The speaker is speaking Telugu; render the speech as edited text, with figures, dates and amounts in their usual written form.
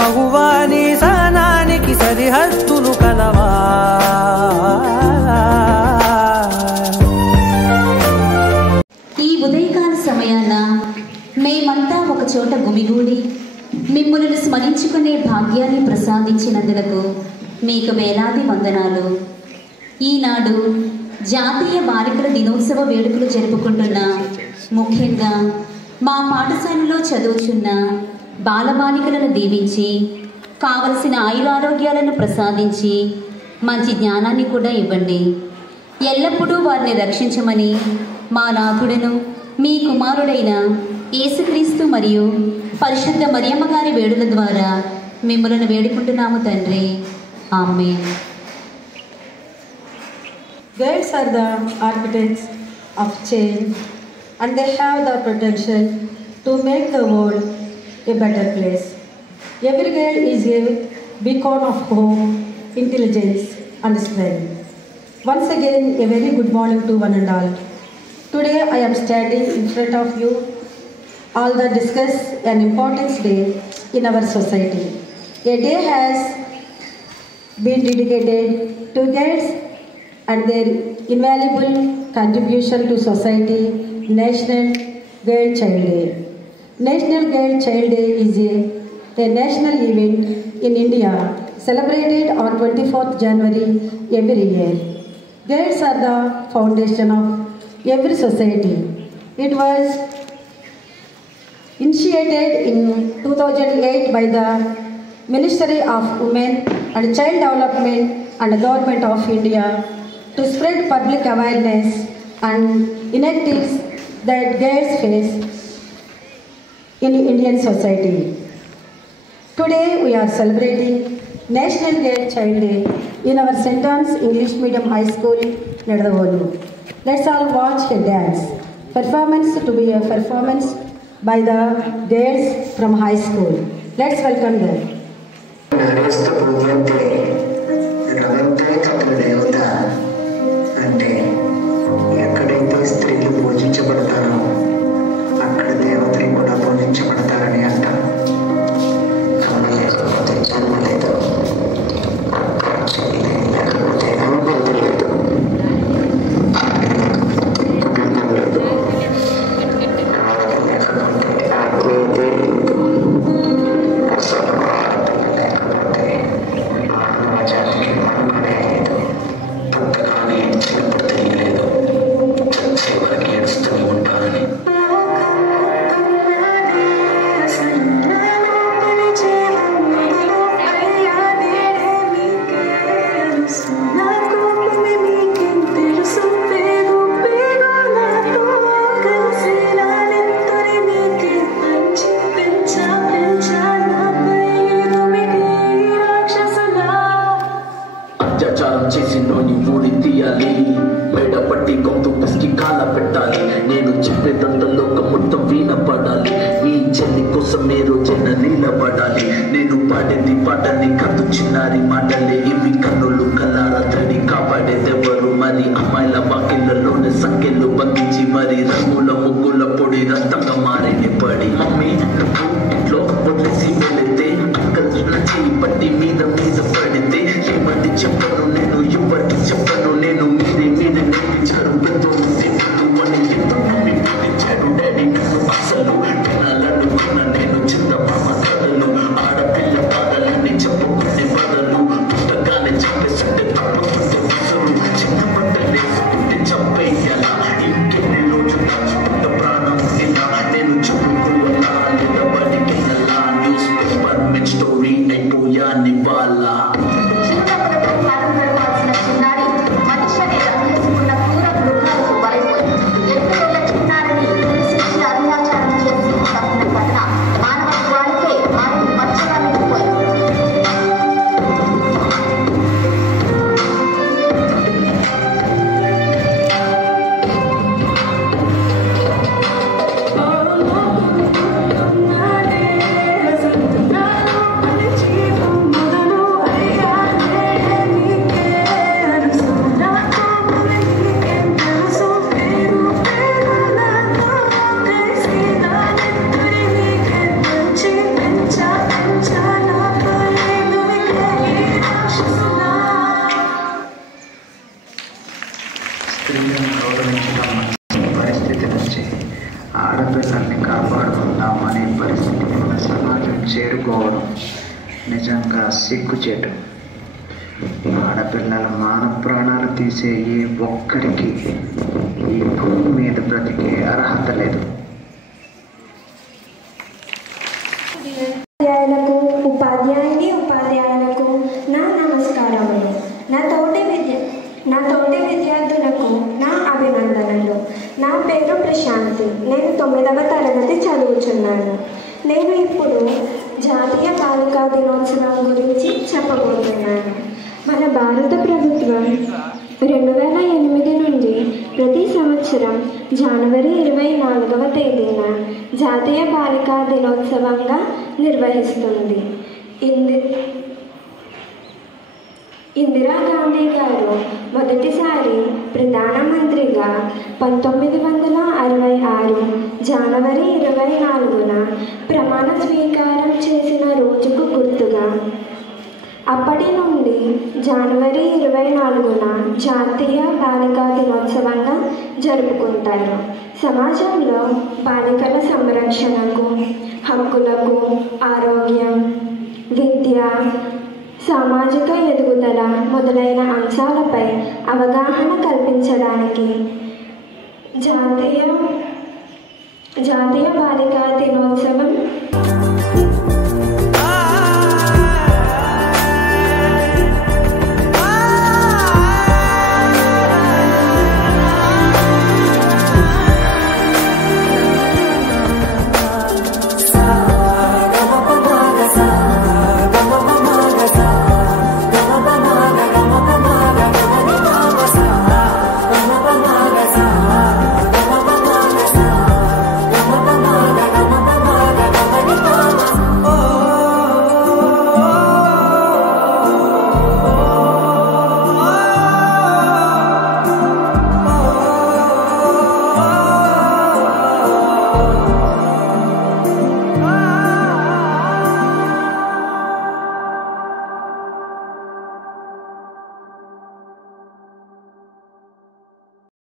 మగువా నీ సహనానికి సరిహద్దులు కలవా. ఈ ఉదయకాల సమయాన మేమంతా ఒక చోట గుమిగూడి మిమ్ములను స్మరించుకునే భాగ్యాన్ని ప్రసాదించినందులకు మీకు వేలాది వందనాలు. ఈనాడు జాతీయ బాలికల దినోత్సవ వేడుకలు జరుపుకుంటున్న ముఖ్యంగా మా పాఠశాలలో చదువుచున్న బాలబాలికలను దీవించి కావలసిన ఆయురారోగ్యాలను ప్రసాదించి మంచి జ్ఞానాన్ని కూడా ఇవ్వండి. ఎల్లప్పుడూ వారిని రక్షించమని మా నాథుడను మీ కుమారుడైన యేసుక్రీస్తు మరియు పరిశుద్ధ మరియమ్మ గారి వేడుల ద్వారా మిమ్మల్ని వేడుకుంటున్నాము తండ్రి. ఆమేన్. Girls are the architects of change and they have the potential to make the world a better place. Every girl is a beacon of hope, intelligence and strength. Once again, a very good morning to one and all. Today I am standing in front of you all to discuss an important day in our society. A day has been dedicated to girls and their invaluable contribution to society, National Girl Child Day. National Girl Child Day is a national event in India celebrated on 24th January every year. Girls are the foundation of every society. It was initiated in 2008 by the Ministry of Women and Child Development and Government of India to spread public awareness and inequities that girls face in Indian society. Today we are celebrating National Girl Child Day in our St. Anne's English Medium High School, Nedavolu. Let's all watch a dance. Performance to be a performance by the girls from high school. Let's welcome them. అంటే ఎక్కడైతే స్త్రీలు పూజించబడతారో అక్కడ దేవతలు కూడా పూజించబడతారని అంటాం. లేకపోతే జన్మ లేదు, లేకపోతే అనుభూతి లేదు, గంధం లేదు, లేకపోతే ఆత్మీయత లేదు, అసలు ఆడపిల్ల లేకపోతే మానవ జాతికి మనుగడే లేదు. పుట్టగానే చిన్నప్పుడు తెలియలేదు, చచ్చే వరకు ఏడుస్తూనే ఉంటానని. అత్యాచారం చేసినోని ఊడి తీయాలి, మెడ పట్టి గొంతు పిసికి కాల పెట్టాలి. నేను చెప్పేదంతా లోకం మొత్తం వినపడాలి. మీ చెల్లి కోసం ఏ రోజైనా నిలబడాలి. నేను పాడేది పాటని కాదు చిన్నారి మాటలే ఇవి. కన్నులు కల్లారా తడి కాపాడేదెవరు మరి? అమ్మాయిల వాకిళ్లలోనే సంఖ్యలు బంధించి మరి రంగుల ముగ్గుల పొడి రక్తంగా మారిని పడి. మమ్మీ నువ్వు ఇంట్లో వదిలేసి వెళితే అక్కలు చేయి పట్టి మీద మీద పడితే ఏమని చెప్పను నేను, ఎవరికి చెప్పను నేను. మీరే నేర్పించారు పెద్దోళ్ళు తింటూ అని ఎప్పుడు నమ్మి పిలిచాడు డాడీ నన్ను. అసలు వినాలనుకున్న నేను చందమామ కథలు, ఆడపిల్ల బాధలన్నీ చెప్పుకునే బదులు పుట్టగానే చెప్పేస్తుంటే తప్పకుంటే ఉసురు. చిన్న బట్టలే మర్చిపోవడం నిజంగా సిగ్గుచేటు. ఆడపిల్లల మాన ప్రాణాలు తీసే ఏ ఒక్కరికి ఈ భూమి మీద బ్రతికే అర్హత లేదు. ఉపాధ్యాయులకు నా నమస్కారములు. నా తోటి విద్యార్థులకు నా అభినందనలు. నా పేరు ప్రశాంతి. నేను 9వ తరగతి చదువుతున్నాను. నేను ఇప్పుడు జాతీయ బాలికా దినోత్సవం గురించి చెప్పబోతున్నాను. మన భారత ప్రభుత్వం 2008 నుండి ప్రతి సంవత్సరం జనవరి 24వ తేదీన జాతీయ బాలికా దినోత్సవంగా నిర్వహిస్తుంది. ఇందిరాగాంధీ గారు మొదటిసారి ప్రధానమంత్రిగా 1966 జనవరి 24న ప్రమాణ స్వీకారం చేసిన రోజుకు గుర్తుగా అప్పటి నుండి జనవరి 24న జాతీయ బాలికా దినోత్సవంగా జరుపుకుంటారు. సమాజంలో బాలికల సంరక్షణకు, హక్కులకు, ఆరోగ్యం, విద్య, సామాజిక ఎదుగుదల మొదలైన అంశాలపై అవగాహన కల్పించడానికి జాతీయ బాలికా దినోత్సవం